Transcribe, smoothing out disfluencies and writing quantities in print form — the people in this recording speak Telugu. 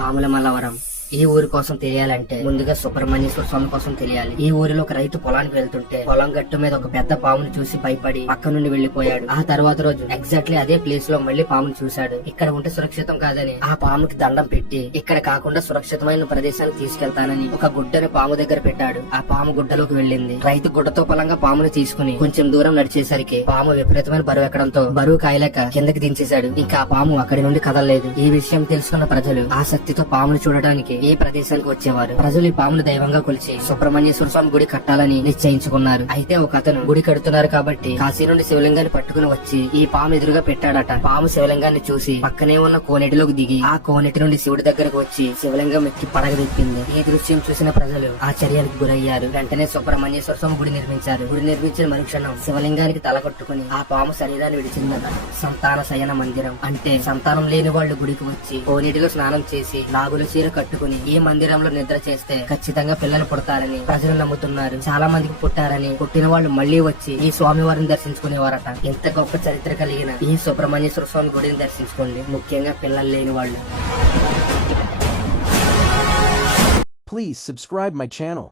పాముల మల్లవరం ఈ ఊరి కోసం తెలియాలంటే ముందుగా సుబ్రహ్మణ్యేశ్వర స్వామి కోసం తెలియాలి. ఈ ఊరిలో ఒక రైతు పొలానికి వెళ్తుంటే పొలం గట్టు మీద ఒక పెద్ద పామును చూసి భయపడి పక్క నుండి వెళ్లిపోయాడు. ఆ తర్వాత రోజు ఎగ్జాక్ట్లీ అదే ప్లేస్ లో మళ్లీ పామును చూశాడు. ఇక్కడ ఉంటే సురక్షితం కాదని ఆ పాముకి దండం పెట్టి ఇక్కడ కాకుండా సురక్షితమైన ప్రదేశానికి తీసుకెళ్తానని ఒక గుడ్డని పాము దగ్గర పెట్టాడు. ఆ పాము గుడ్డలోకి వెళ్ళింది. రైతు గుడ్డతో పొలంగా పామును తీసుకుని కొంచెం దూరం నడిచేసరికి పాము విపరీతమైన బరువు ఎక్కడంతో బరువు కాయలేక కిందకి దించేశాడు. ఇంకా ఆ పాము అక్కడి నుండి కదలలేదు. ఈ విషయం తెలుసుకున్న ప్రజలు ఆసక్తితో పామును చూడడానికి ఏ ప్రదేశానికి వచ్చేవారు. ప్రజలు ఈ పామును దైవంగా కొలిచి సుబ్రహ్మణ్యేశ్వర స్వామి గుడి కట్టాలని నిశ్చయించుకున్నారు. అయితే ఒక అతను గుడి కడుతున్నారు కాబట్టి కాశీ నుండి శివలింగాన్ని పట్టుకుని వచ్చి ఈ పాము ఎదురుగా పెట్టాడట. పాము శివలింగాన్ని చూసి పక్కనే ఉన్న కోనేటిలోకి దిగి ఆ కోనేటి నుండి శివుడి దగ్గరకు వచ్చి శివలింగం ఎక్కి పడగ తిప్పింది. ఈ దృశ్యం చూసిన ప్రజలు ఆశ్చర్యానికి గురయ్యారు. వెంటనే సుబ్రహ్మణ్యేశ్వర స్వామి గుడి నిర్మించారు. గుడి నిర్మించిన మరుక్షణం శివలింగానికి తల కట్టుకుని ఆ పాము శరీరాన్ని విడిచిందట. సంతాన శయన మందిరం అంటే సంతానం లేని వాళ్ళు గుడికి వచ్చి కోనేటిలో స్నానం చేసి నాగుల చీర కట్టుకుని ఈ మందిరంలో నిద్ర చేస్తే ఖచ్చితంగా పిల్లలు పుడతారని ప్రజలు నమ్ముతున్నారు. చాలా మందికి పుట్టారని పుట్టిన వాళ్ళు మళ్లీ వచ్చి ఈ స్వామి వారిని దర్శించుకునేవారట. ఇంత గొప్ప చరిత్ర కలిగిన ఈ సుబ్రహ్మణ్యేశ్వర స్వామి గుడిని దర్శించుకోండి, ముఖ్యంగా పిల్లలు లేని వాళ్ళు. Please subscribe my channel.